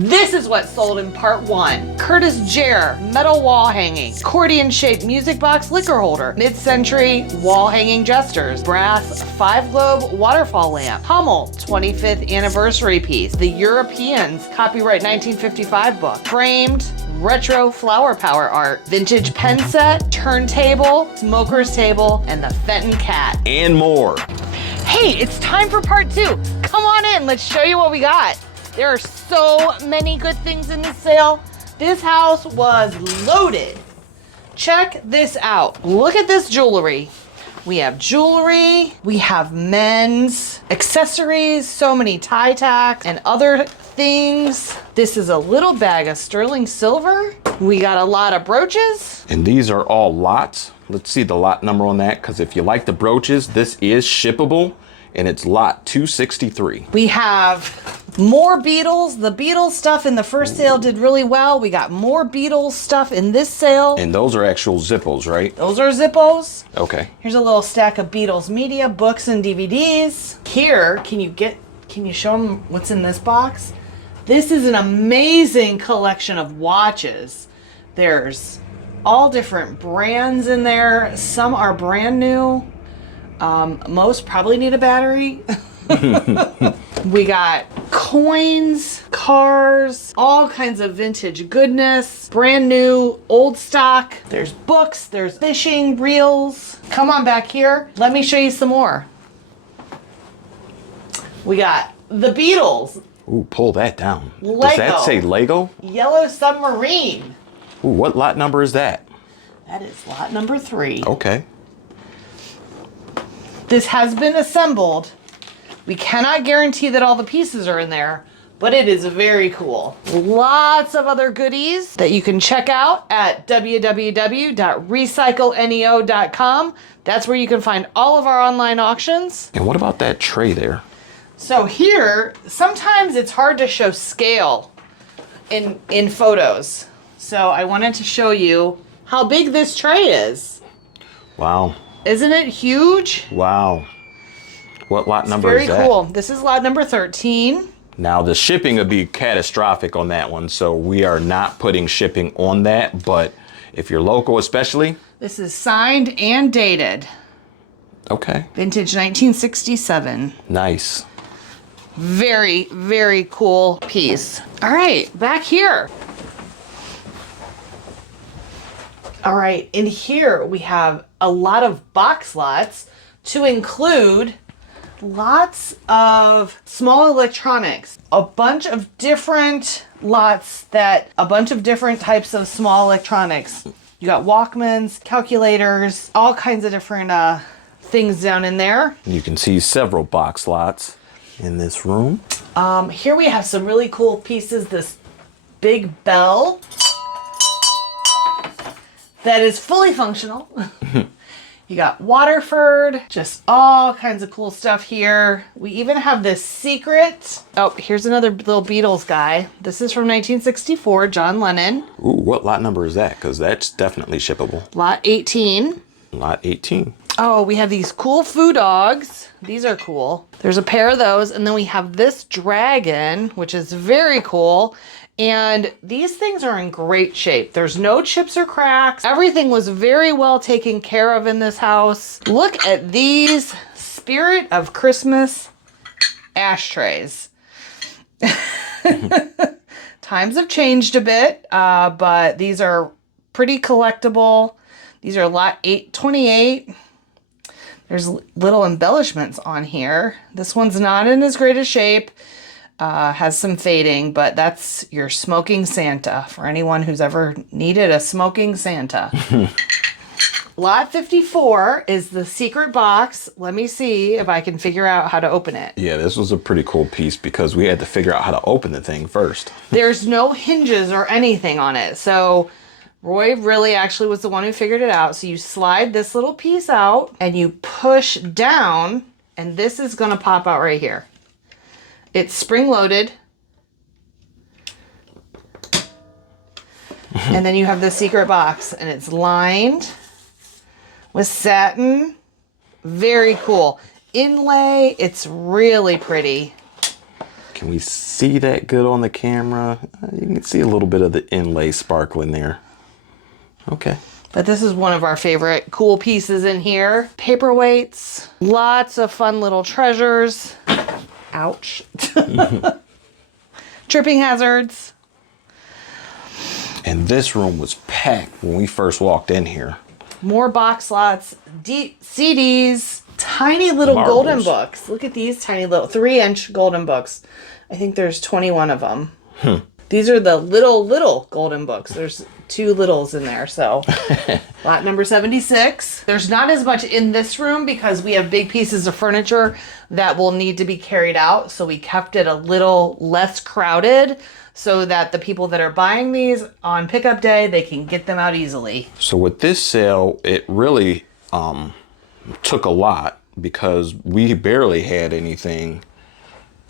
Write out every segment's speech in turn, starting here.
This is what sold in part 1. Curtis Jer metal wall hanging, accordion-shaped music box liquor holder, mid-century wall hanging jesters, brass 5-globe waterfall lamp, Hummel 25th anniversary piece, the Europeans copyright 1955 book, framed retro flower power art, vintage pen set, turntable, smoker's table, and the Fenton cat. And more. Hey, it's time for part 2. Come on in, let's show you what we got. There are so many good things in this sale. This house was loaded. Check this out. Look at this jewelry. We have jewelry, we have men's accessories, so many tie tacks and other things. This is a little bag of sterling silver. We got a lot of brooches. And these are all lots. Let's see the lot number on that, because if you like the brooches, this is shippable, and it's lot 263. We have more Beatles. The Beatles stuff in the first sale did really well. We got more Beatles stuff in this sale. And those are actual Zippos, right? Those are Zippos. Okay. Here's a little stack of Beatles media, books and DVDs. Here, can you show them what's in this box? This is an amazing collection of watches. There's all different brands in there. Some are brand new. Most probably need a battery. We got coins, cars, all kinds of vintage goodness, brand new, old stock. There's books, there's fishing reels. Come on back here. Let me show you some more. We got the Beatles. Ooh, pull that down. Lego. Does that say Lego? Yellow Submarine. Ooh, what lot number is that? That is lot number 3. Okay. This has been assembled. We cannot guarantee that all the pieces are in there, but it is very cool. Lots of other goodies that you can check out at www.recycleneo.com. That's where you can find all of our online auctions. And what about that tray there? So here, sometimes it's hard to show scale in photos. So I wanted to show you how big this tray is. Wow. Isn't it huge? Wow. What lot number is that? Very cool. This is lot number 13. Now the shipping would be catastrophic on that one, so we are not putting shipping on that, but if you're local especially. This is signed and dated. Okay. Vintage 1967. Nice. Very, very cool piece. All right, back here. All right, in here we have a lot of box lots to include lots of small electronics, a bunch of different lots a bunch of different types of small electronics. You got Walkmans, calculators, all kinds of different things down in there. You can see several box lots in this room. Here we have some really cool pieces. This big bell that is fully functional. You got Waterford, just all kinds of cool stuff here. We even have this secret. Oh, here's another little Beatles guy. This is from 1964, John Lennon. Ooh, what lot number is that? Because that's definitely shippable. Lot 18. Lot 18. Oh, we have these cool foo dogs. These are cool. There's a pair of those. And then we have this dragon, which is very cool. And these things are in great shape. There's no chips or cracks. Everything was very well taken care of in this house. Look at these Spirit of Christmas ashtrays. Times have changed a bit, but these are pretty collectible. These are lot 828. There's little embellishments on here. This one's not in as great a shape. Has some fading, but that's your smoking Santa for anyone who's ever needed a smoking Santa. Lot 54 is the secret box. Let me see if I can figure out how to open it. Yeah, this was a pretty cool piece because we had to figure out how to open the thing first. There's no hinges or anything on it. So Roy really actually was the one who figured it out. So you slide this little piece out and you push down, and this is going to pop out right here. It's spring-loaded. And then you have the secret box, and it's lined with satin. Very cool. Inlay, it's really pretty. Can we see that good on the camera? You can see a little bit of the inlay sparkling there. Okay. But this is one of our favorite cool pieces in here. Paperweights, lots of fun little treasures. Ouch. Tripping hazards. And this room was packed when we first walked in here. More box slots, CDs, tiny little Marbles. golden books. Look at these tiny little 3-inch golden books. I think there's 21 of them. These are the little golden books. There's 2 littles in there, so. Lot number 76. There's not as much in this room because we have big pieces of furniture that will need to be carried out, so we kept it a little less crowded so that the people that are buying these on pickup day, they can get them out easily. So with this sale, it really took a lot because we barely had anything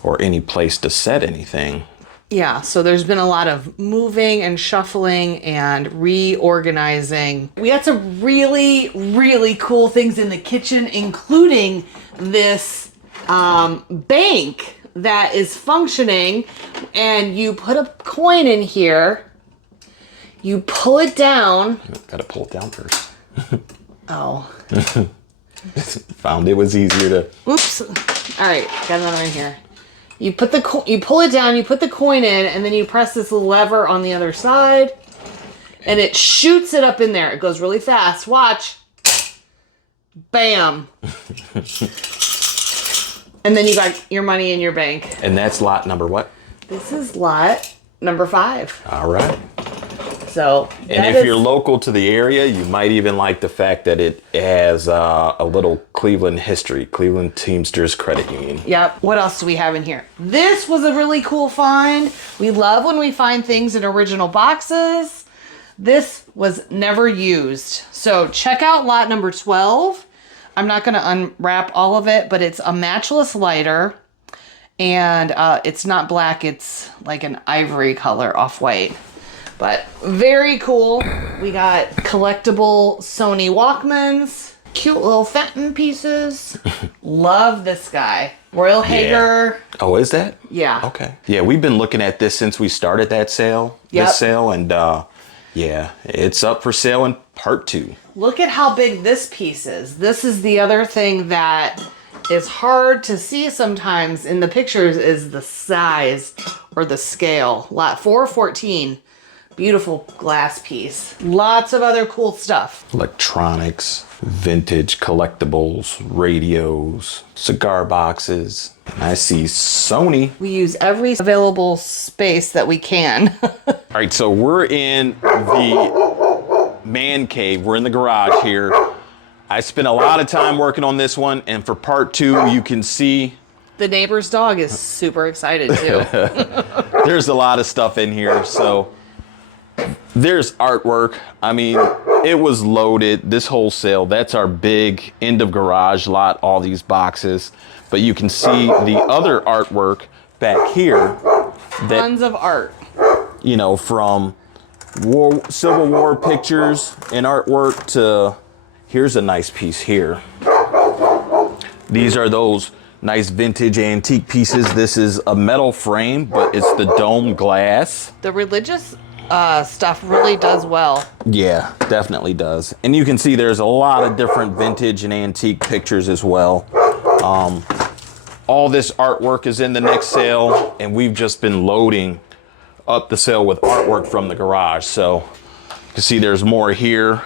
or any place to set anything. Yeah, so there's been a lot of moving and shuffling and reorganizing. We had some really cool things in the kitchen, including this bank that is functioning, and you put a coin in here, you pull it down. Gotta pull it down first. Oh. Found it was easier to. Oops. All right, got another in here. You put you pull it down, you put the coin in, and then you press this lever on the other side, and it shoots it up in there. It goes really fast. Watch. Bam. And then you got your money in your bank. And that's lot number what? This is lot number 5. All right. So, and if you're local to the area, you might even like the fact that it has a little Cleveland history, Cleveland Teamsters Credit Union. Yep. What else do we have in here? This was a really cool find. We love when we find things in original boxes. This was never used. So check out lot number 12. I'm not going to unwrap all of it, but it's a matchless lighter. And it's not black. It's like an ivory color, off-white. But very cool. We got collectible Sony Walkmans. Cute little fountain pieces. Love this guy. Royal Hager. Yeah. Oh, is that? Yeah. Okay. Yeah, we've been looking at this since we started that sale. Yep. This sale. And yeah, it's up for sale in part 2. Look at how big this piece is. This is the other thing that is hard to see sometimes in the pictures is the size or the scale. Lot 414. Beautiful glass piece. Lots of other cool stuff. Electronics, vintage collectibles, radios, cigar boxes. And I see Sony. We use every available space that we can. All right, so we're in the man cave. We're in the garage here. I spent a lot of time working on this one, and for part 2, you can see The neighbor's dog is super excited too. there's a lot of stuff in here. So there's artwork. I mean, it was loaded. This whole sale, that's our big end of garage lot, all these boxes. But you can see the other artwork back here. That, Tons of art. you know, from Civil War pictures and artwork to, here's a nice piece here. These are those nice vintage antique pieces. This is a metal frame, but it's the dome glass. The religious stuff really does well. Yeah, definitely does. And you can see there's a lot of different vintage and antique pictures as well. All this artwork is in the next sale, and we've just been loading up the sale with artwork from the garage. So you can see there's more here.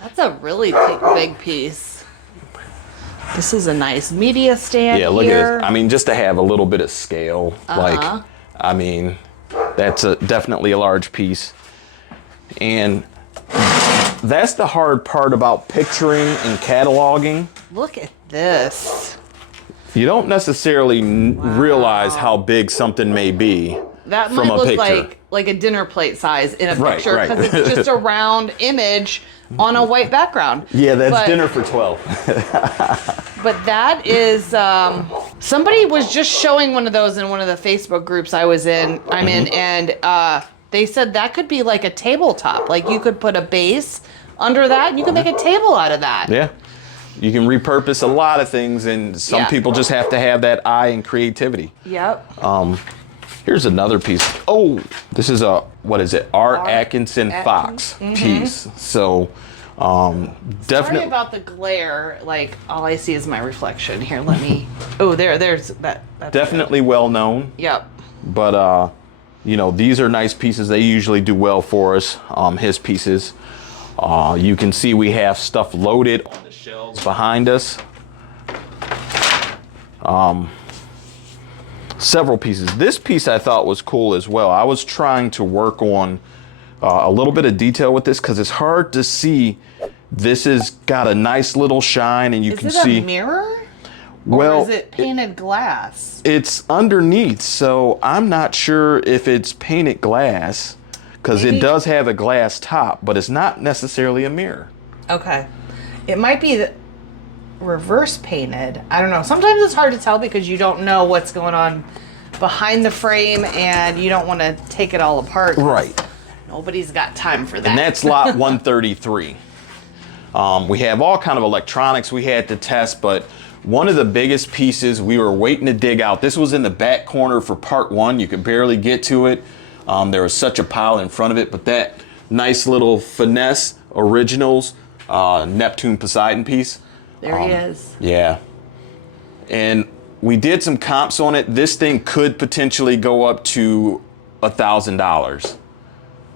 That's a really big piece. This is a nice media stand. Yeah, look here. at this. I mean, just to have a little bit of scale, like, I mean, that's definitely a large piece. And that's the hard part about picturing and cataloging. Look at this. You don't necessarily realize how big something may be. That from might a look picture. like a dinner plate size in a Right, picture right. because it's just a round image on a white background. Yeah, that's But- dinner for 12. But that is, somebody was just showing one of those in one of the Facebook groups I'm in, and they said that could be like a tabletop. Like you could put a base under that and you could make a table out of that. Yeah. You can repurpose a lot of things, and some Yeah. people just have to have that eye and creativity. Yep. Here's another piece. Oh, this is a, what is it? R. Atkinson Fox piece. So, Sorry definitely about the glare. Like, all I see is my reflection. Here, let me. Oh, there's that. That's definitely well known. Yep. But you know, these are nice pieces. They usually do well for us. His pieces. You can see we have stuff loaded on the shelves behind us. Several pieces. This piece I thought was cool as well. I was trying to work on a little bit of detail with this because it's hard to see. This has got a nice little shine, and you can see. Is it a mirror? Well, or is it painted glass? It's underneath, so I'm not sure if it's painted glass because it does have a glass top, but it's not necessarily a mirror. Okay. It might be reverse painted. I don't know. Sometimes it's hard to tell because you don't know what's going on behind the frame and you don't want to take it all apart. Right. Nobody's got time for that. And that's lot 133. We have all kind of electronics we had to test, but one of the biggest pieces we were waiting to dig out. This was in the back corner for part one. You could barely get to it. There was such a pile in front of it, but that nice little Finesse Originals Neptune Poseidon piece. There he is. Yeah. And we did some comps on it. This thing could potentially go up to $1,000.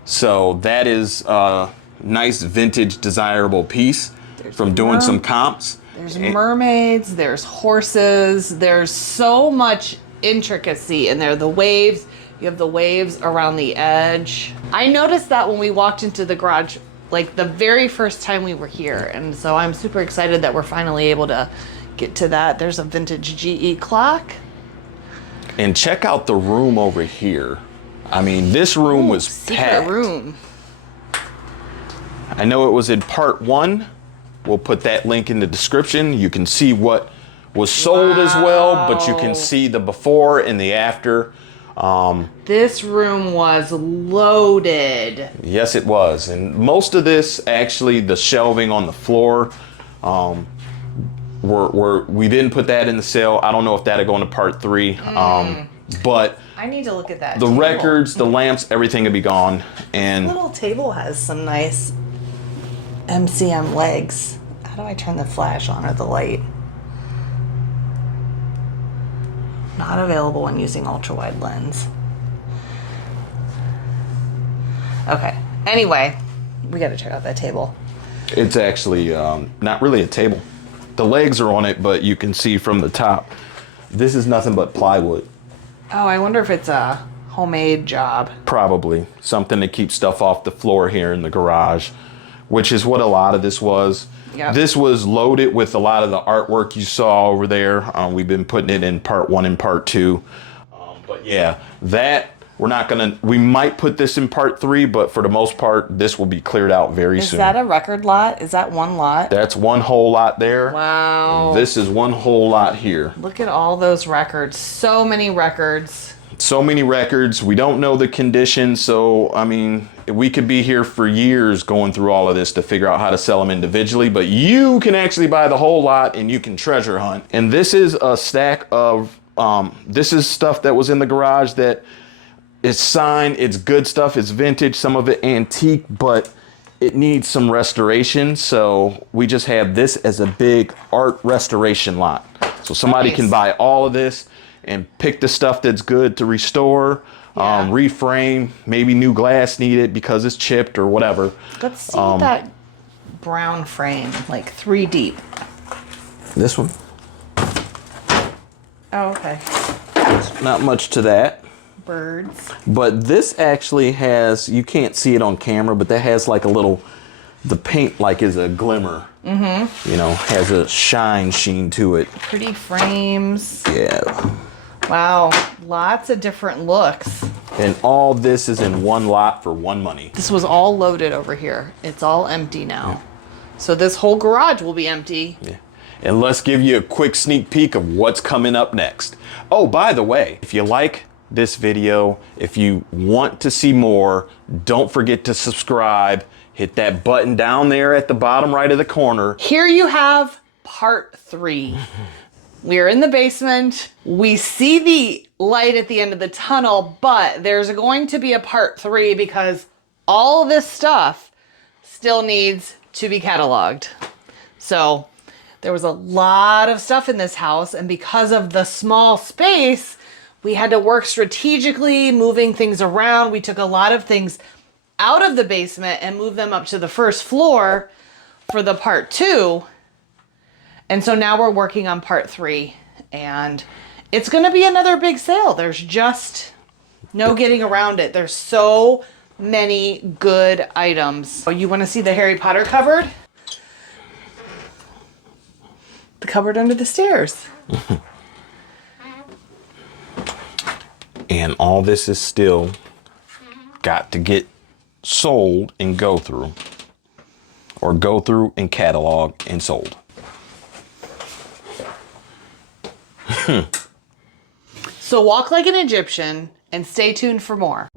So that is a nice vintage desirable piece from doing some comps. There's mermaids, there's horses, there's so much intricacy in there. The waves, you have the waves around the edge. I noticed that when we walked into the garage, like the very first time we were here. And so I'm super excited that we're finally able to get to that. There's a vintage GE clock. And check out the room over here. I mean, this room was packed. Secret room. I know it was in part one. We'll put that link in the description. You can see what was sold as well, but you can see the before and the after. This room was loaded. Yes, it was. And most of this, actually, the shelving on the floor, we didn't put that in the sale. I don't know if that'll go into part three. But I need to look at that. The table. records, the lamps, everything will be gone. And this little table has some nice MCM legs. How do I turn the flash on or the light? Not available when using ultra wide lens. Okay. Anyway, we got to check out that table. it's actually not really a table. The legs are on it, but you can see from the top, this is nothing but plywood. Oh, I wonder if it's a homemade job. Probably something to keep stuff off the floor here in the garage, which is what a lot of this was. Yep. This was loaded with a lot of the artwork you saw over there. We've been putting it in part 1 and part 2. But yeah, that we're not gonna, we might put this in part 3, but for the most part, this will be cleared out very soon. Is that a record lot? Is that one lot? That's one whole lot there. Wow. And this is one whole lot here. Look at all those records. So many records. So many records. We don't know the condition, so I mean, we could be here for years going through all of this to figure out how to sell them individually, but you can actually buy the whole lot and you can treasure hunt. And this is a stack of, this is stuff that was in the garage that is signed, it's good stuff, it's vintage, some of it antique, but it needs some restoration. So we just have this as a big art restoration lot. So somebody Nice. can buy all of this and pick the stuff that's good to restore, Yeah. reframe, maybe new glass needed because it's chipped or whatever. Let's see that brown frame, like 3 deep. This one, Oh, okay. not much to that. Birds. But this actually has, you can't see it on camera, but that has like a little, the paint like is a glimmer. Mm-hmm. You know, has a sheen to it. Pretty frames. Yeah. Wow. Lots of different looks. And all this is in one lot for one money. This was all loaded over here. It's all empty now. So this whole garage will be empty. Yeah. And let's give you a quick sneak peek of what's coming up next. Oh, by the way, if you like this video, if you want to see more, don't forget to subscribe. Hit that button down there at the bottom right of the corner. Here you have part 3. We're in the basement. We see the light at the end of the tunnel, but there's going to be a part 3 because all this stuff still needs to be cataloged. So there was a lot of stuff in this house, and because of the small space, we had to work strategically, moving things around. We took a lot of things out of the basement and moved them up to the first floor for the part 2. And so now we're working on part 3, and it's going to be another big sale. There's just no getting around it. There's so many good items. Oh, you want to see the Harry Potter cupboard? The cupboard under the stairs. And all this is still got to get sold and go through. Or go through and catalog and sold. So walk like an Egyptian and stay tuned for more.